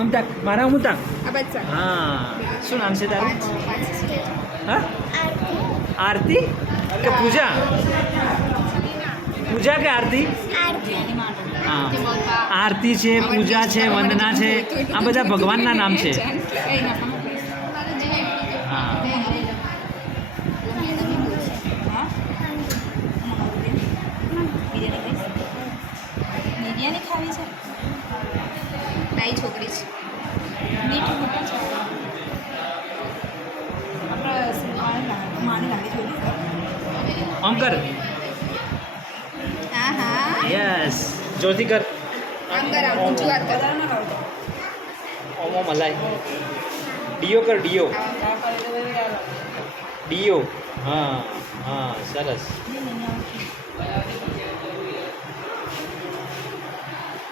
અમતાક મારા અમતાક આ બચ્ચા હા શું નામ છે તારું 5 હા આરતી કે પૂજા પૂજા કે આરતી હા આરતી છે પૂજા છે વંદના છે આ બધા ભગવાનના નામ છે હા બિરયાની ખાવી છે નાઈ છોકરી છે મીઠું મોટા છે આપણે માને લાગે જોડી અંકર હા હા યસ જોરથી કર આમ કર આમ ઊંચું વાત કર ઓમો મલાઈ ડીઓ કર ડીઓ ડીઓ હા હા સરસ